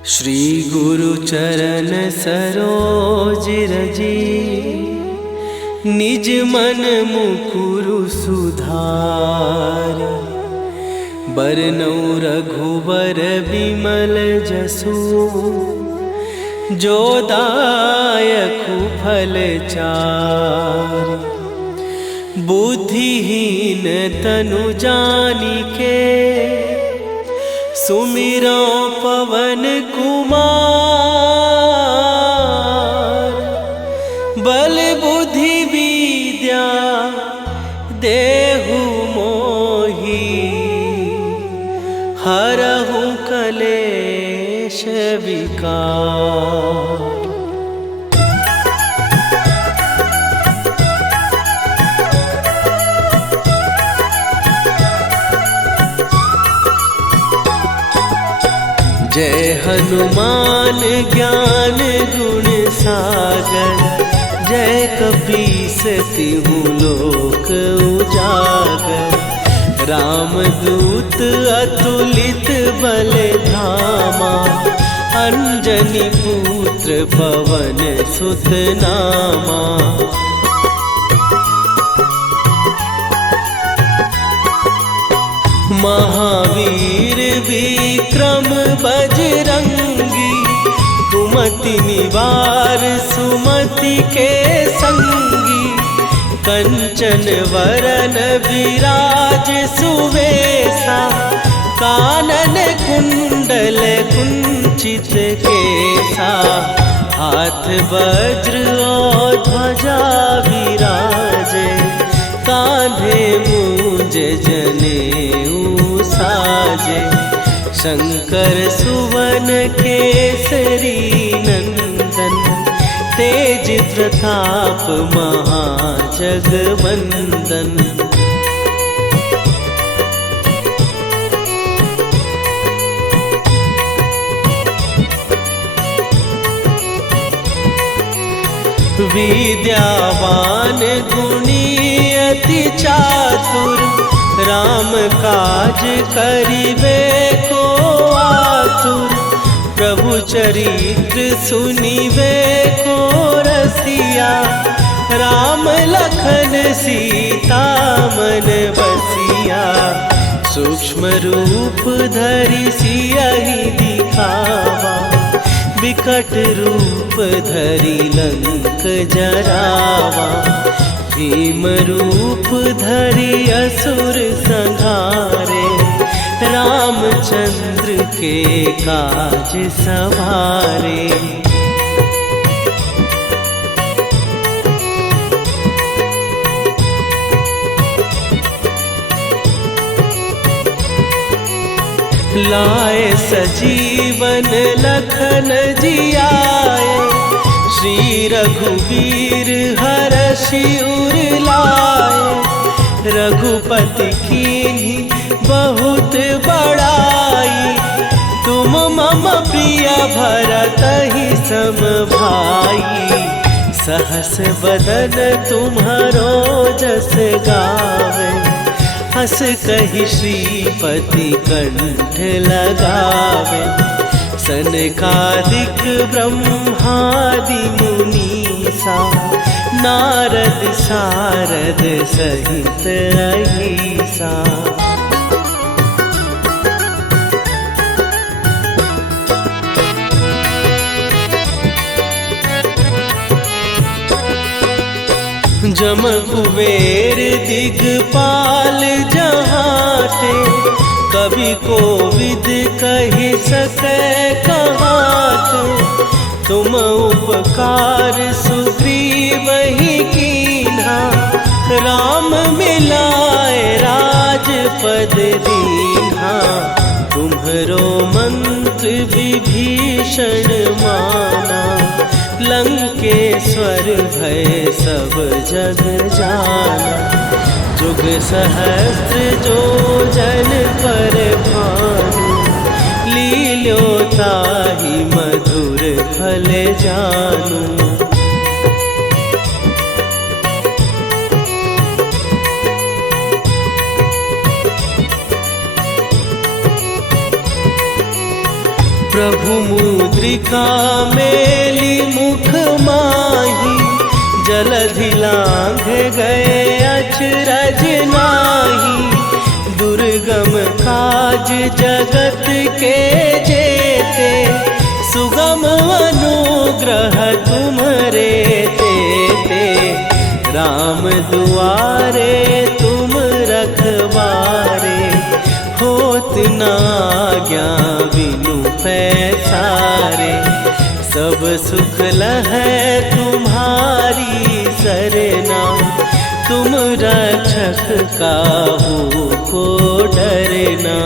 श्री गुरु चरण सरोज रजी, निज मन मुकुरु सुधार। बरनौ रघुबर बिमल जसु, जो दायकु फल चार। बुद्धिहीन तनु जानिके, सुमिरो पवन कुमार। बल बुद्धि विद्या देहु मोहि, हरहु कलेश विकार। जय हनुमान ज्ञान गुण सागर, जय कपीस तिहु लोक उजागर। रामदूत अतुलित बल धामा, अंजनी पुत्र पवन सुत नामा। महावीर विक्रम बजरंगी, कुमति निवार सुमति के संगी। कंचन वरन विराज सुवेशा, कानन कुंडल कुंचित केसा। हाथ वज्र और ध्वजा विराजे, कांधे मूंज जनेऊ साजे। शंकर सुवन केसरी नंदन, तेज प्रताप महाजगवंदन। विद्यावान गुणी अति चातुर, राम काज करिबे को आतुर। प्रभु चरित्र सुनिबे को रसिया, राम लखन सीता मन बसिया। सूक्ष्म रूप धरि सियहि दिखावा, विकट रूप धरि लंक जरावा। भीम रूप धरि असुर संहारे, रामचंद्र के काज सवारे। लाए सजीवन लखन जियाए, श्री रघुवीर हरषि उर लाए। रघुपति कीन्ही बहुत बड़ाई, तुम मम प्रिय भरतहि सम भाई। सहस बदन तुम्हारो जस गावे, हस कहि श्रीपति कंठ लगावे। सनकादिक ब्रह्मादि मुनीसा, नारद सारद सहित अहिसा। जम कुबेर दिगपाल जहाते, कवि कोविद कहि सकै कहाते। तुम उपकार सुग्रीवहि कीन्हा, राम मिलाए राजपद दीन्हा। तुम्हरो मंत्र विभीषण माना, लंकेश्वर भय सब जग जाना। जुग सहस्त्र जो जन पर भानु, लील्यो ताहि मधुर फल जानू। प्रभु मुद्रिका मेली मुख माही, जलधि लांघ गए अचरज नाही। दुर्गम काज जगत के जेते, सुगम अनुग्रह तुम्हरे तेते। राम दुआरे तुम रखवारे, होत न आज्ञा बिनु पैसारे। सब सुख लहै तुम्हारी सरना, तुम रक्षक काहू को डरना।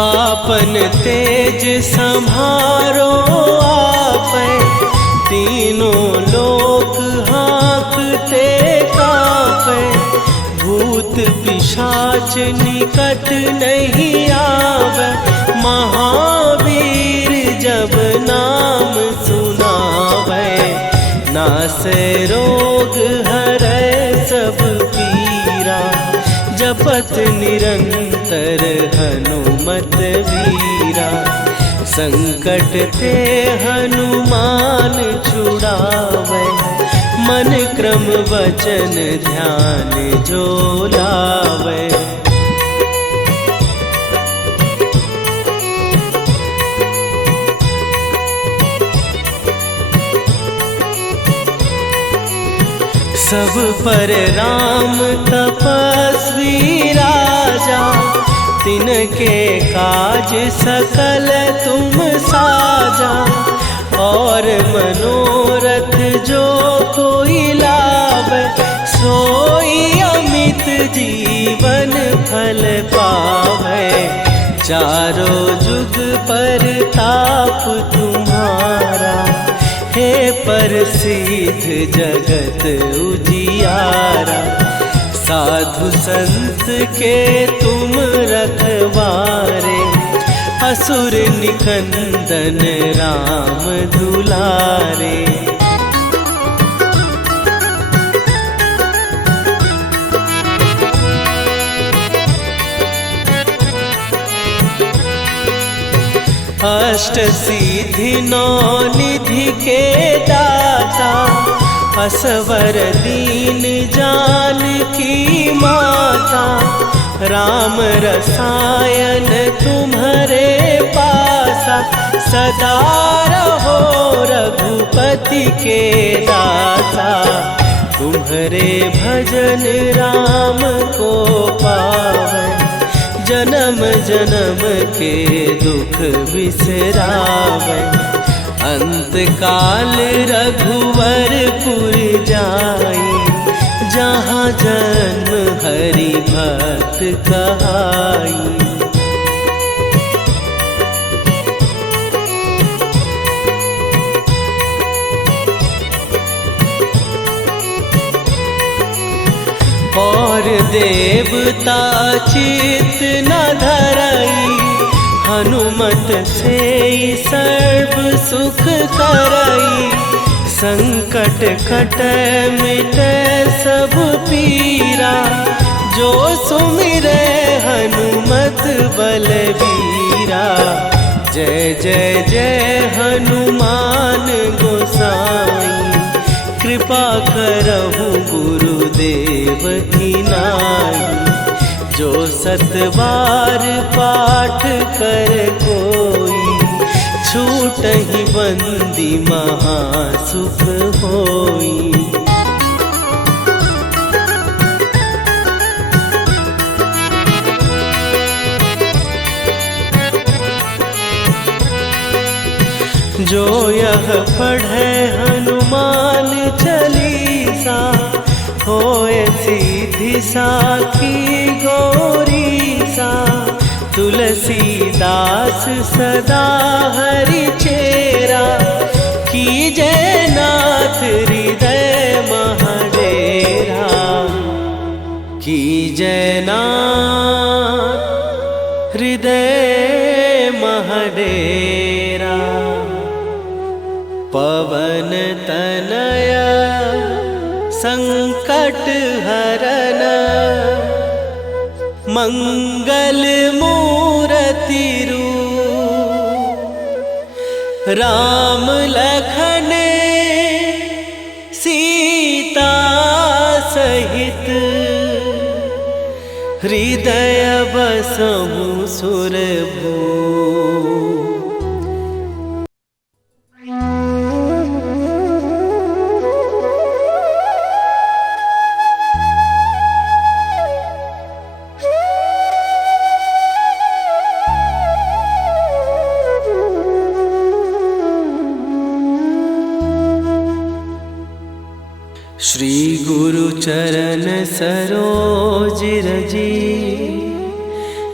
आपन तेज संभारो आपै, तीनों लोक हाँकते कांपै। भूत पिशाच निकट नहीं आवे, महावीर जब नाम सुनावे। नासै रोग हरै सब पीरा, जपत निरंतर हनुमत वीरा। संकट ते हनुमान छुड़ावे, मन क्रम वचन ध्यान जो लावे। सब पर राम तपस्वी राजा, तिनके काज सकल तुम साजा। और मनोरथ जो कोई लावे, सोई अमित जीवन फल पावे। चारों जुग पर ताप तुम्हारा, हे प्रसिद्ध जगत उजियारा। साधु संत के तुम रखवारे, असुर निकंदन राम दुलारे। अष्ट सिद्धि नौ निधि के दाता, असवर दीन जानकी माता। राम रसायन तुम्हारे पासा, सदा रहो रघुपति के दासा। तुम्हारे भजन राम को पावै, जन्म जन्म के दुख बिसरावै। अंत काल रघुवरपुर जाई, जहाँ जन्म हरि भक्त कहाई। और देवता चित न धरई, हनुमत से सर्व सुख करई। संकट कटै मिटै सब पीरा, जो सुमिरै हनुमत बलबीरा। जय जय जय हनुमान गोसाई, कृपा करहु गुरुदेव की नाई। जो सत बार पाठ कर कोई, छूटहि बंदी महासुख होई। जो यह पढ़े हनुमान चालीसा, होए सीधी साखी गौरीसा। तुलसीदास सदा हरि चेरा, कीजय नाथ हृदय महडेरा। कीजय नाथ हृदय महडेरा। पवन तनय संकट हरन मंगल मूर्ति रूप राम लखन सीता सहित हृदय बसहु सुरभू। श्री गुरु चरण सरोज रजी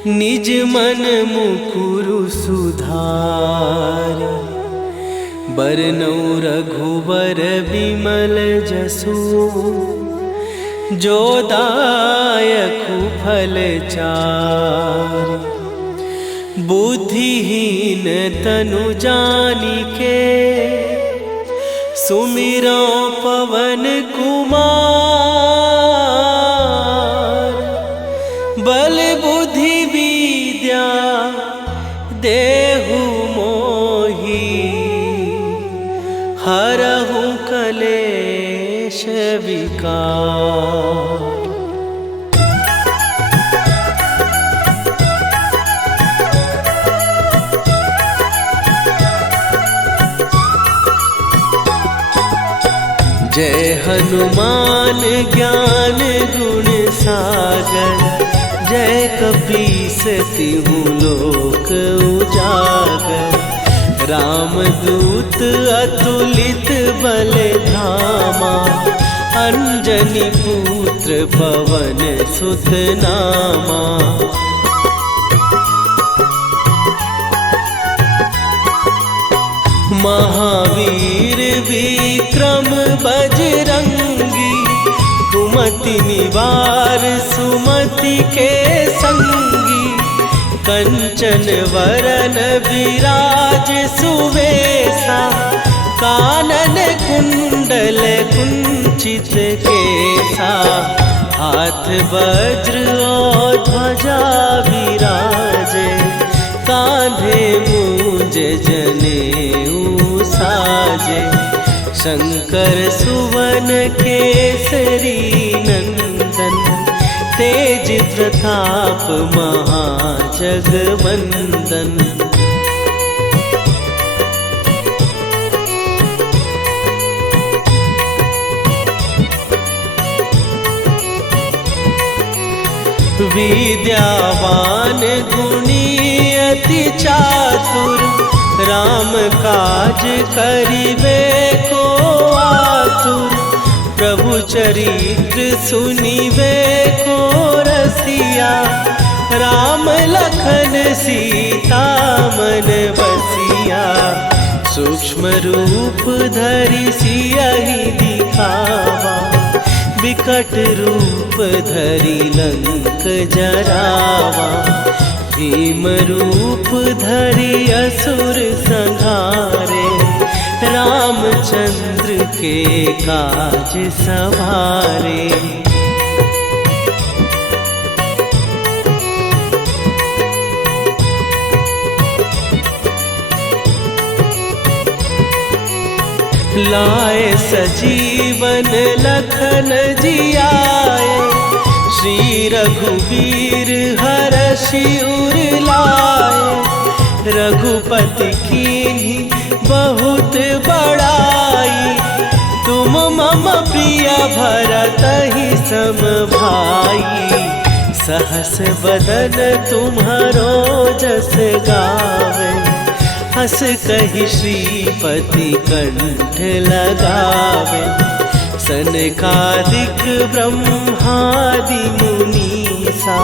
निज मन मुकुरु सुधार। बरनउँ रघुबर बिमल जसु जो दायकु फल चार। बुद्धिहीन तनु जानिके सुमिरो पवन कुमार। बल बुद्धि विद्या देहु मोहि हरहु कलेश विकार। जय हनुमान ज्ञान गुण सागर। जय कपीस तिहु लोक उजागर। रामदूत अतुलित बल धामा। अंजनी पुत्र पवन सुत नामा। महावीर विक्रम बजरंगी। कुमति निवार सुमति के संगी। कंचन वरन विराज सुवेशा। कानन कुंडल कुंचित केसा। हाथ वज्र और ध्वजा विराजे। कांधे मूंज जनेऊ साजे। शंकर सुवन केसरी नंदन। तेज प्रताप महाजगवंदन। विद्यावान गुणी अति चातुर। राम काज करिबे को आतुर। प्रभु चरित्र सुनिबे को रसिया। राम लखन सीता मन बसिया। सूक्ष्म रूप धरि सियहि दिखावा। विकट रूप धरि लंक जरावा। भीम रूप धरि असुर संहारे। रामचंद्र के काज सवारे। लाए सजीवन लखन जियाए। श्री रघुवीर हरषि उर लाए। रघुपति कीन्ही बहुत बड़ाई। तुम मम प्रिय भरतहि सम भाई। सहस बदन तुम्हारो जस गावे। हस कहि श्रीपति कंठ लगावे। सनकादिक ब्रह्मादि मुनीसा।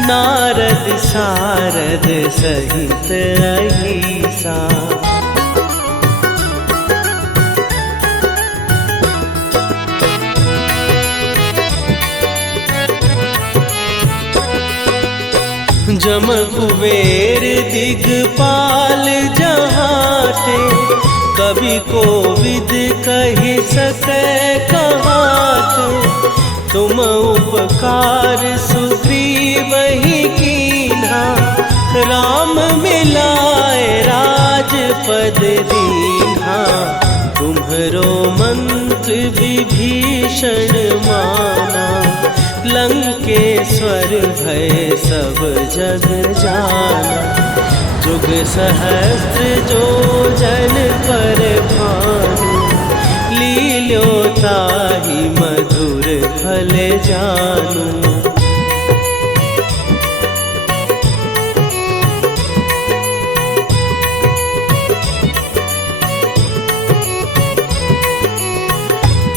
नारद सारद सहित अहिसा। जम कुबेर दिगपाल जहाते। कवि कोविद कहि सकै कहाते। तुम उपकार सुग्रीव ही कीन्हा, राम मिलाए राजपद दीन्हा। तुम्हरो मंत्र विभीषण माना, लंकेश्वर भय सब जग जाना। जुग सहस्त्र जो जन पर भानु, लील्यो ताहि मधुर फल जानू।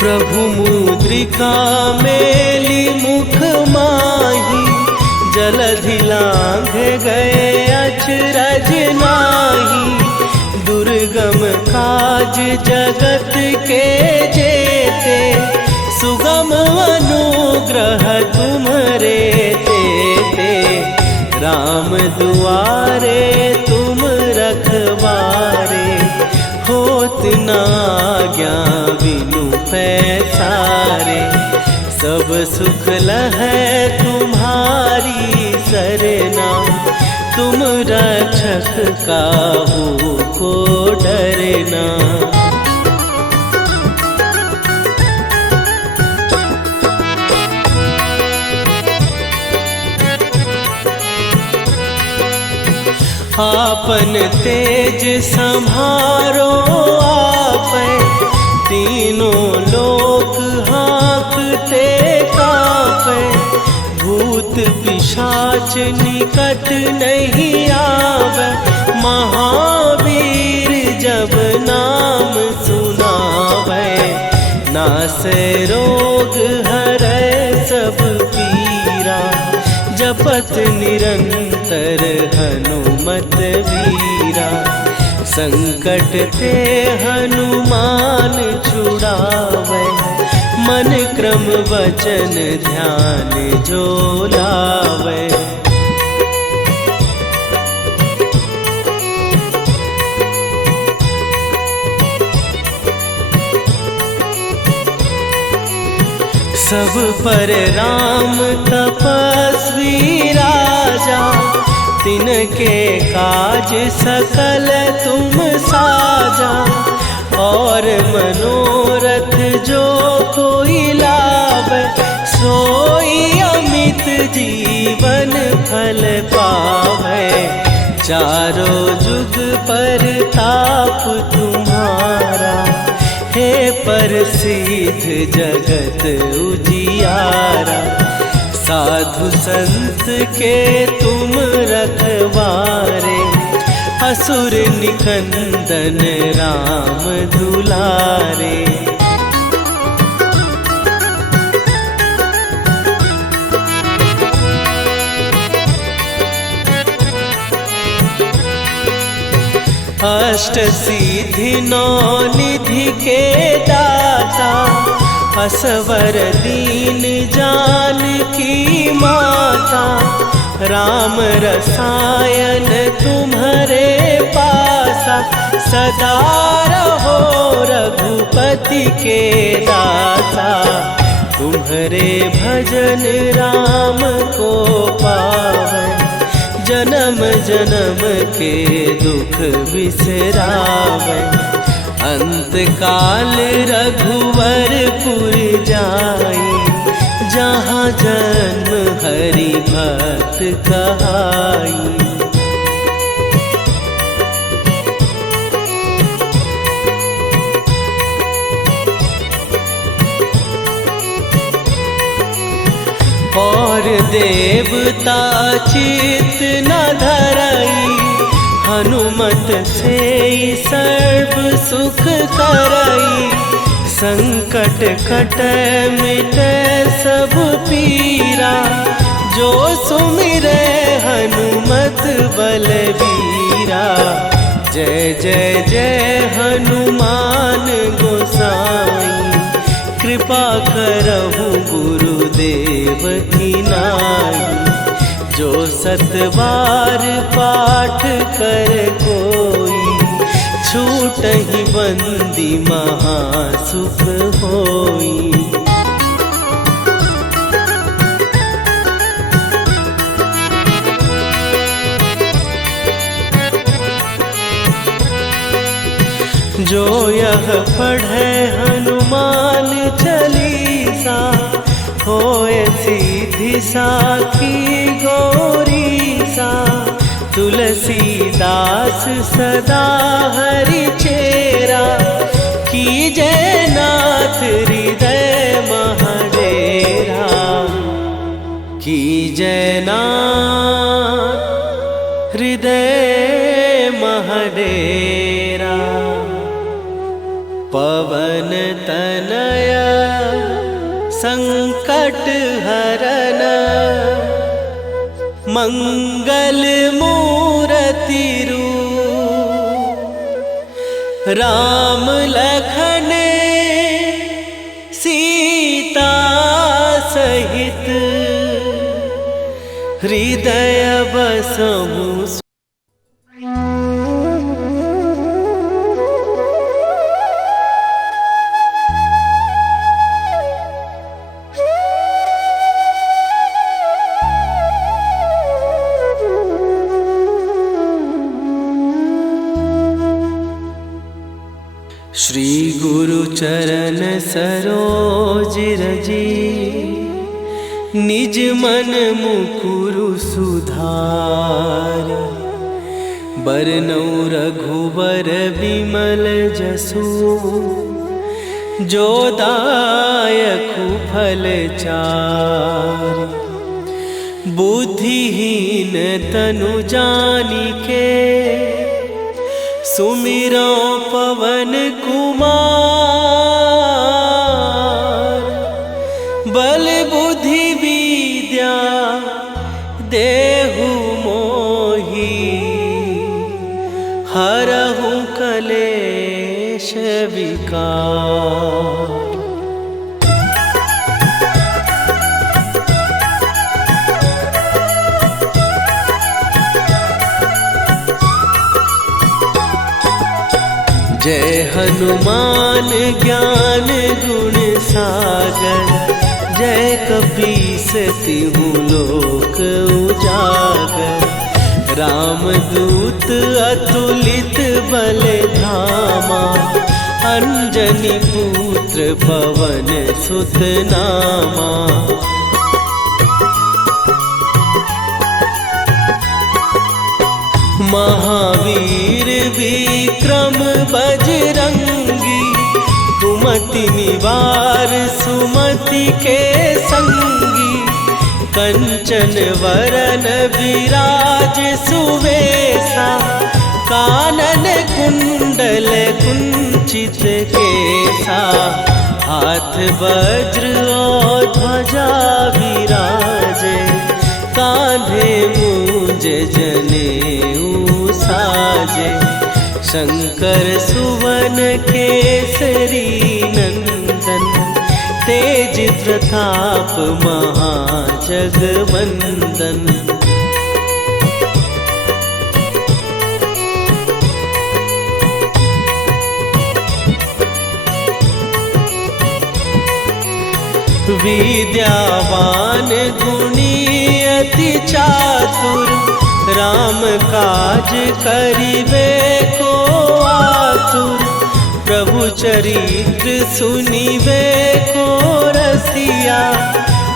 प्रभु मुद्रिका मेली मुख माही, जलधि लांघ गए अचरज नाहि। दुर्गम काज जगत के जेते, सुगम अनुग्रह तुम्हरे तेते। राम दुआरे तुम रखवारे, होत न आज्ञा बिनु पैसारे। सब सुख लहै तुम्हारी सरना, तुम रक्षक काहू को डरना। आपन तेज संभारो आपै, तीनों लोक हाँकते कांपै। भूत पिशाच निकट नहीं आवे, महावीर जब नाम सुनावे। नासै रोग हरै सब पीरा, जपत निरंतर हनुमत वीरा। संकट ते हनुमान छुड़ावे, मन क्रम वचन ध्यान जो लावे। सब पर राम तपस्वी राजा, तिनके काज सकल तुम साजा। और मनोरथ जो कोई लावे, सोई अमित जीवन फल पावे। चारों जुग पर ताप तुम्हारा, हे प्रसिद्ध जगत उजियारा। साधु संत के तुम रखवारे, असुर निकंदन राम दुलारे। अष्ट सिद्धि नौ निधि के दाता, असवर दीन जानकी माता। राम रसायन तुम्हारे पासा, सदा रहो रघुपति के दासा। तुम्हारे भजन राम को पावे, जन्म जन्म के दुख बिसरावे। अंत काल रघुवरपुर जाई, जहाँ जन्म हरि भक्त कहाई। और देवता चित न धरई, हनुमत से सर्व सुख करई। संकट कटै मिटै सब पीरा, जो सुमिरै हनुमत बलबीरा। जय जय जय हनुमान गोसाई, कृपा करहु गुरुदेव की नाई। जो सतबार पाठ कर कोई, छूटहि बंदी महासुख होई। जो यह पढ़े हनुमान चालीसा, होए सीधी साखी गौरी सा। तुलसीदास सदा हरि चेरा, कीजय नाथ हृदय महडेरा। कीजय नाथ हृदय महडेरा। पवन तनय संकट हरन, मंगल मूरति रूप। राम लखन सीता सहित, हृदय बसहु। श्री गुरु चरण सरोज रजी, निज मन मुकुरु सुधार। बरनौ रघुबर विमल जसु, जो दायकु फल चार। बुद्धिहीन तनु जानिके, सुमिरो पवन कुमार। बल बुद्धि विद्या देहु मोहि, हरहु कलेश विकार। जय हनुमान ज्ञान गुण सागर, जय कपीस तिहु लोक उजागर। रामदूत अतुलित बल धामा, अंजनी पुत्र पवन सुत नामा। महावीर विक्रम बजरंगी, कुमति निवार सुमति के संगी। कंचन वरन विराज सुवेशा, कानन कुंडल कुंचित केसा। हाथ वज्र और ध्वजा विराजे, कांधे मूंज जनेऊ साजे। शंकर सुवन केसरी नंदन, तेज प्रताप महाजगवंदन। विद्यावान गुणी अति चातुर, राम काज करिबे को आतुर। प्रभु चरित्र सुनिबे को रसिया,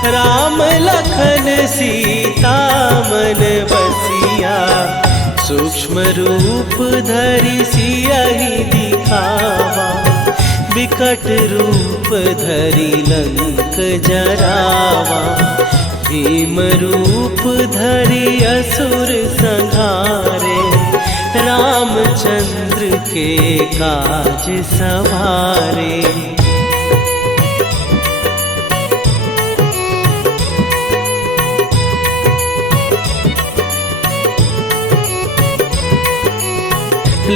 राम लखन सीता मन बसिया। सूक्ष्म रूप धरि सियहि दिखावा, विकट रूप धरि लंक जरावा। भीम रूप धरि असुर संहारे, रामचंद्र के काज सवारे।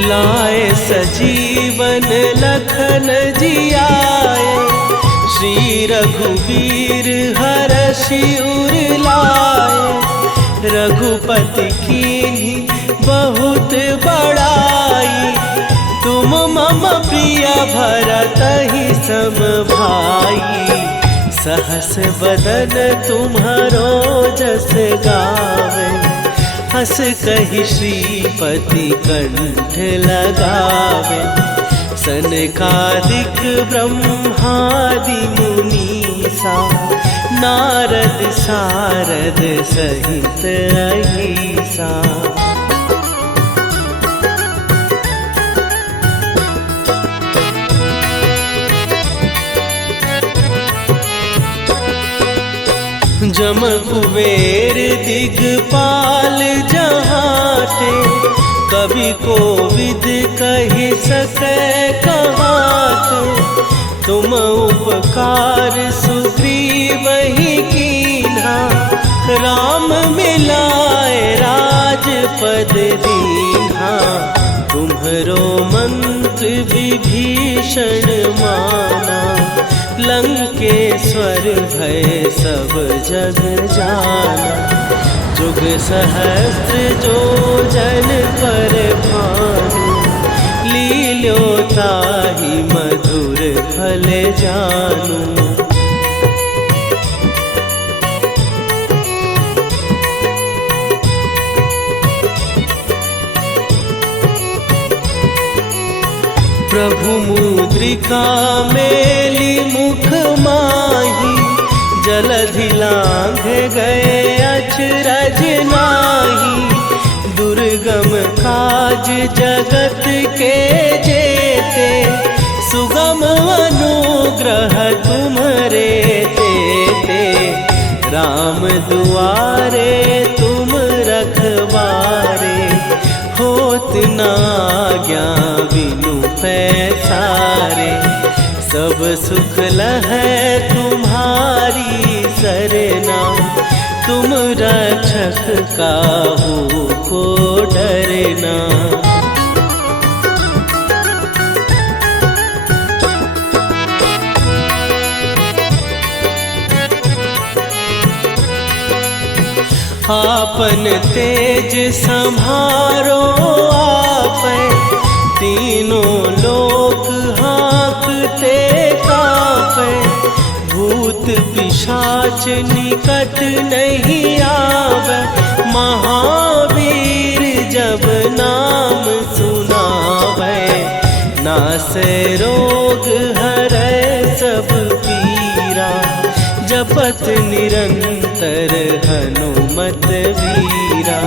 लाए सजीवन लखन जियाए, श्री रघुवीर हरषि उर लाए। रघुपति कीन्ही बहुत बड़ाई, तुम मम प्रिय भरतहि सम भाई। सहस बदन तुम्हारो जस गावे, हस कहि श्रीपति कंठ लगावे। सनकादिक ब्रह्मादि मुनीसा नारद सारद सहित अहिसा। जम कुबेर दिगपाल जहाँ थे, कवि को विद कहि सकै कहाते। तुम उपकार सुग्रीव ही कीन्हा, राम मिलाए राजपद दीन्हा। तुम्हरो मंत्र विभीषण माना, लंकेश्वर भय सब जग जाना। जुग सहस्त्र जो जन पर भानु, लील्यो ताहि मधुर फल जानू। प्रभु मुद्रिका मेली मुख माही, जलधि लांघ गए अचरज नाही। दुर्गम काज जगत के जेते, सुगम अनुग्रह तुम्हरे तेते। राम दुआरे तुम रखवारे, होत न आज्ञा बिनु पैसारे। सब सुख लहै तुम्हारी सरना, तुम रक्षक काहू को डरना। आपन तेज संभारो आपै, तीनों लोक हाँकते कापै। भूत पिशाच निकट नहीं आवे, महावीर जब नाम सुनावे। नासै रोग हरै सब पीरा, जपत निरंतर हनुमत वीरा।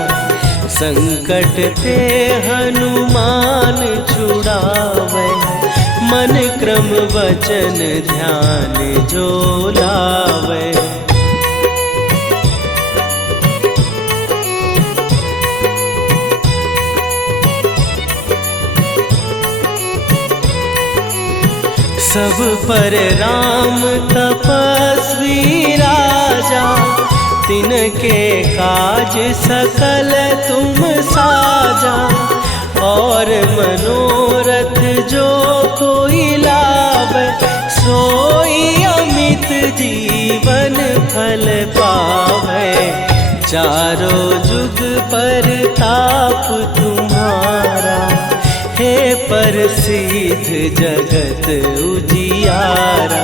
संकट ते हनुमान छुड़ावे, मन क्रम वचन ध्यान जो लावे। सब पर राम तपस्वी राजा, तिनके काज सकल तुम साजा। और मनोरथ जो कोई लावे, सोई अमित जीवन फल पावे। चारों जुग पर ताप तुम्हारा, हे प्रसिद्ध जगत उजियारा।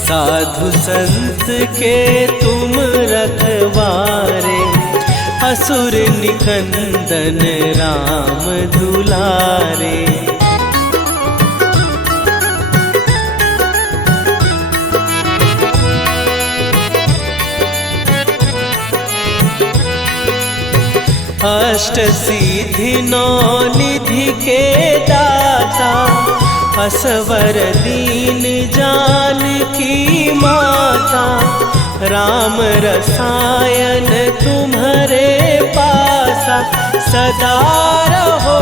साधु संत के तुम रखवारे, असुर निकंदन राम दुलारे। अष्ट सिद्धि नौ निधि के दाता, असवर दीन जानकी माता। राम रसायन तुम्हारे पासा, सदा रहो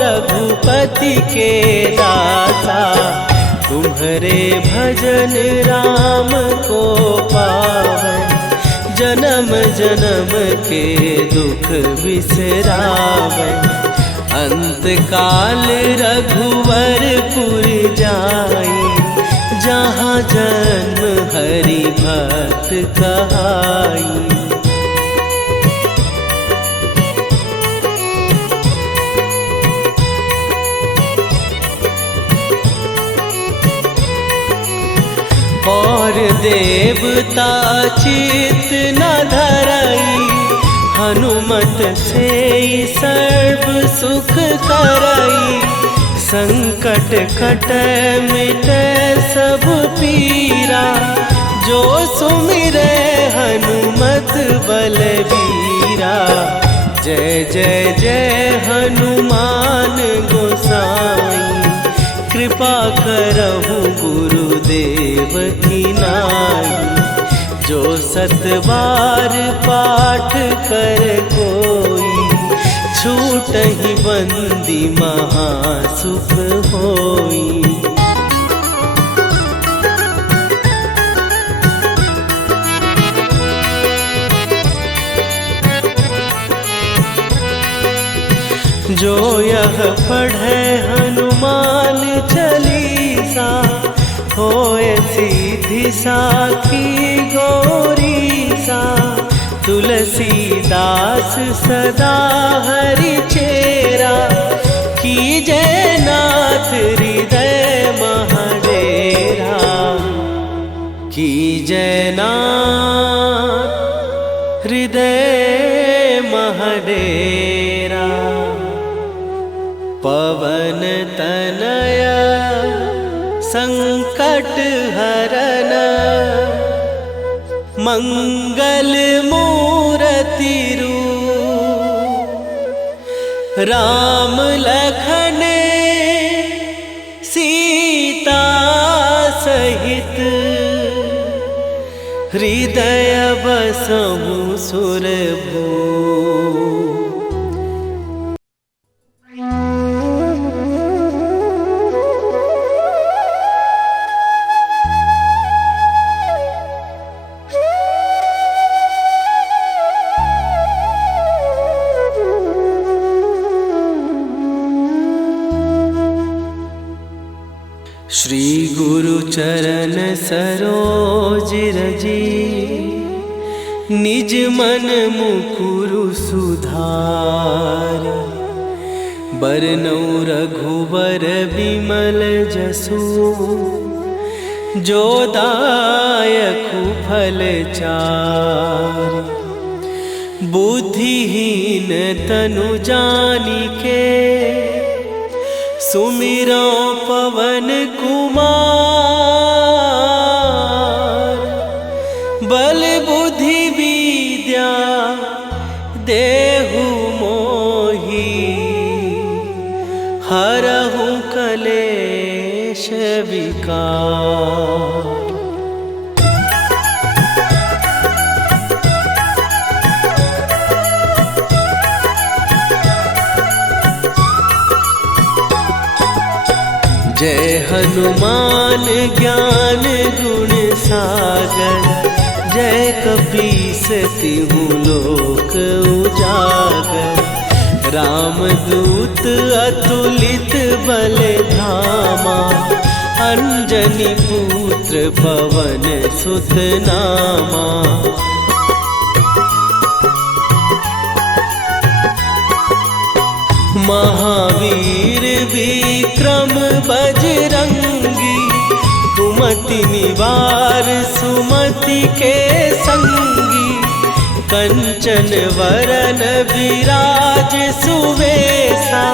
रघुपति के दासा। तुम्हारे भजन राम को पावे, जन्म जन्म के दुख बिसरावे। अंत काल रघुवरपुर जाई, जहाँ जन्म हरि भक्त कहाई। और देवता चित न धरई, हनुमत से सर्व सुख करई। संकट कटे मिटे सब पीरा, जो सुमिरे हनुमत बलबीरा। जय जय जय हनुमान गोसाई, कृपा करहु गुरुदेव की नाई। जो 7 बार पाठ कर कोई, छूटहि बंदी महासुख होई। जो यह पढ़े हनुमान चालीसा, होए सीधी साखी गौरीसा। तुलसीदास सदा हरि चेरा, कीजय नाथ हृदय महडेरा। कीजय नाथ हृदय महडेरा। पवन तनया संकट हरन, मंगल मूर्ति रूप। राम लखन सीता सहित, हृदय बसहु सुरभूप। श्री गुरु चरण सरोज रजी, निज मन मुकुरु सुधार। बरनउँ रघुबर बिमल जसु, जो दायकु फल चारि। बुद्धिहीन तनु जानिके, सुमिरो पवन कुमार। बल बुद्धि विद्या देहु मोहि, हरहु कलेश विकार। जय हनुमान ज्ञान गुण सागर, जय कपीस तिहु लोक उजागर। रामदूत अतुलित बल धामा, अंजनी पुत्र पवन सुत नामा। महावीर विक्रम बजरंगी, कुमति निवार सुमति के संगी। कंचन वरन विराज सुवेसा,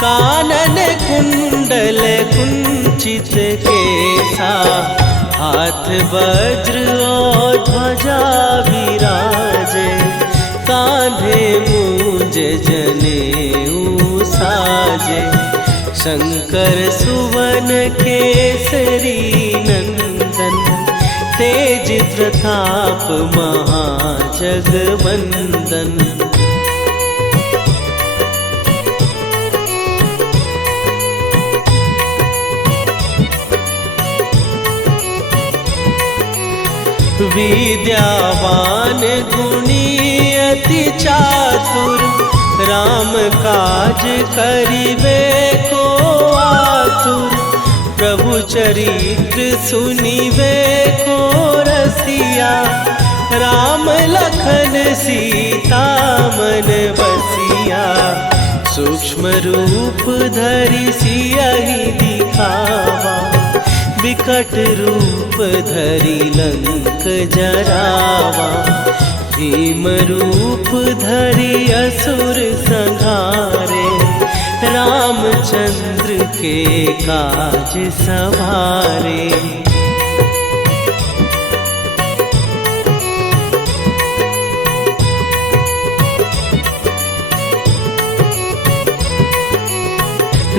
कानन कुंडल कुंचित केसा। हाथ वज्र और ध्वजा विराजे, कांधे मूंज जनेऊ साजे। शंकर सुवन केसरी नंदन, तेज प्रताप महाजगवंदन। विद्यावान गुणी अति चातुर, राम काज करिबे को आतुर। प्रभु चरित्र सुनिबे को रसिया, राम लखन सीता मन बसिया। सूक्ष्म रूप धरि सियहि दिखावा, विकट रूप धरि लंक जरावा। भीम रूप धरि असुर संहारे, रामचंद्र के काज सवारे।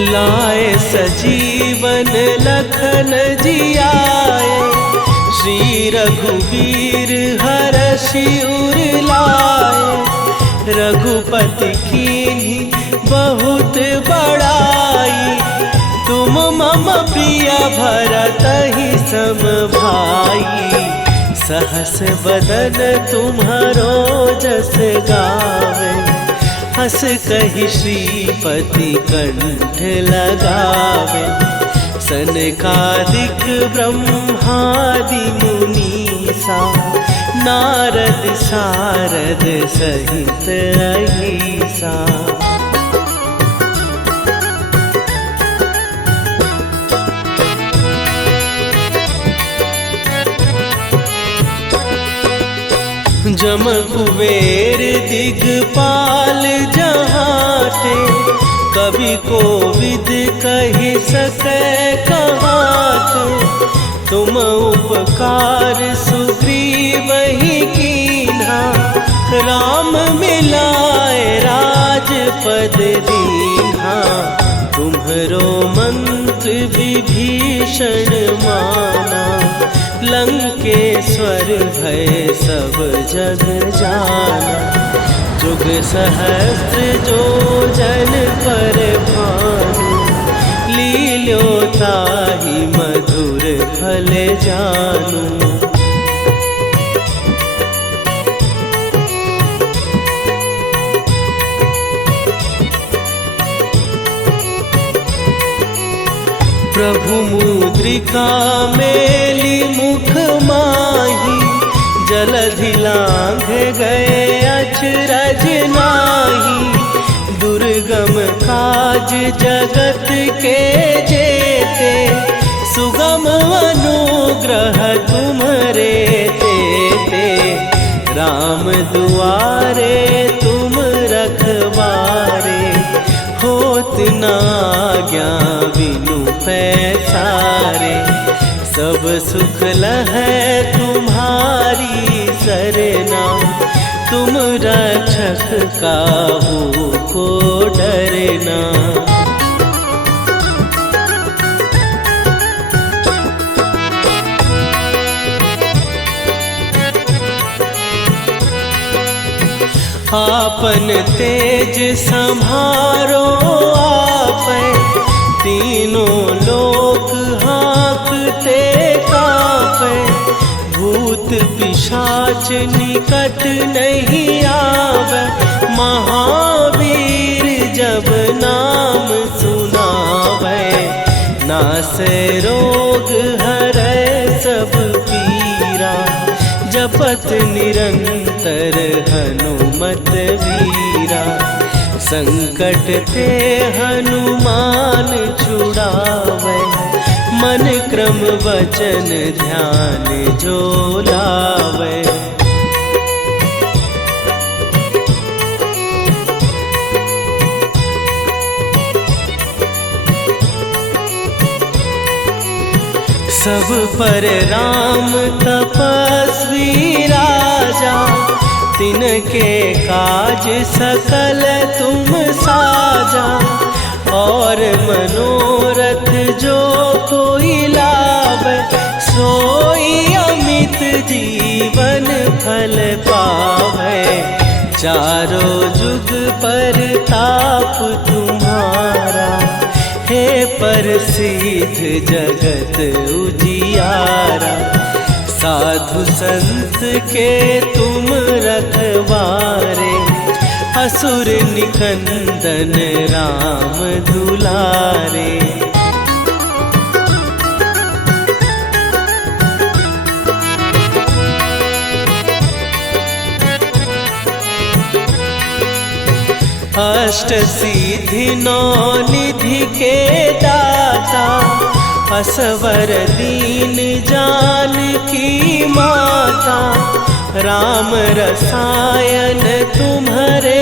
लाए सजीवन लखन जियाए, श्री रघुवीर हरषि उर लाए। रघुपति कीन्ही बहुत बड़ाई, तुम मम प्रिय भरतहि सम भाई। सहस बदन तुम्हारो जस गावे, हस कहि श्रीपति कंठ लगावे। सनकादिक ब्रह्मादि मुनीसा, नारद सारद सहित अहिसा। जम कुबेर दिगपाल जहाते, कवि कोविद कहि सकै कहाते। तुम उपकार सुग्रीवहि कीन्हा, राम मिलाए राजपद दीन्हा। तुम्हरो मंत्र विभीषण माना, लंकेश्वर भय सब जग जाना। जुग सहस्त्र जो जन पर भानु, लील्यो ताहि मधुर फल जानू। प्रभु मुद्रिका मेली मुख माही, जलधि लांघ गए अचरज नाही। दुर्गम काज जगत के जेते, सुगम अनुग्रह तुम्हरे तेते। राम दुआरे तुम रखवारे, होत न आज्ञा बिनु पैसारे। सब सुख लहै तुम्हारी सरना, तुम रक्षक काहू को डरना। आपन तेज सम्हारो आपै, तीनों लोक हाँकते कांपै। भूत पिशाच निकट नहीं आवे, महावीर जब नाम सुनावे। नासै रोग हरै सब पीरा, जपत निरंतर हनुमत वीरा। संकट ते हनुमान छुड़ावे, मन क्रम वचन ध्यान जो लावे। सब पर राम तपस्वी राजा, तिनके काज सकल तुम साजा। और मनोरथ जो कोई लावे, सोई अमित जीवन फल पावे। चारों जुग पर ताप तुम्हारा, हे प्रसिद्ध जगत उजियारा। साधु संत के तुम रखवारे, असुर निकंदन राम दुलारे। अष्ट सिद्धि नौ निधि के दाता, असवर दीन जानकी माता। राम रसायन तुम्हारे